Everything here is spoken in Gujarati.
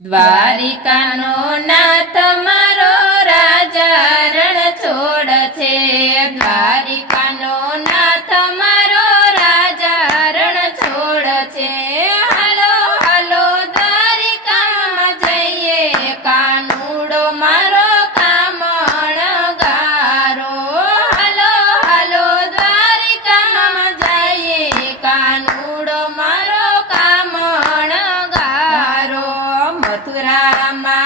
દ્વારિકાનો નાથ મારો રાજા રણ છોડ છે દ્વારિકાનો નાથ મારો રાજા રણ છોડ છે હાલો હાલો દ્વારિકામાં જઈએ કાનુડો મારો કામણગારો હાલો હાલો દ્વારિકામાં જઈએ કાનુડો મારો કામણગારો મથુરામાં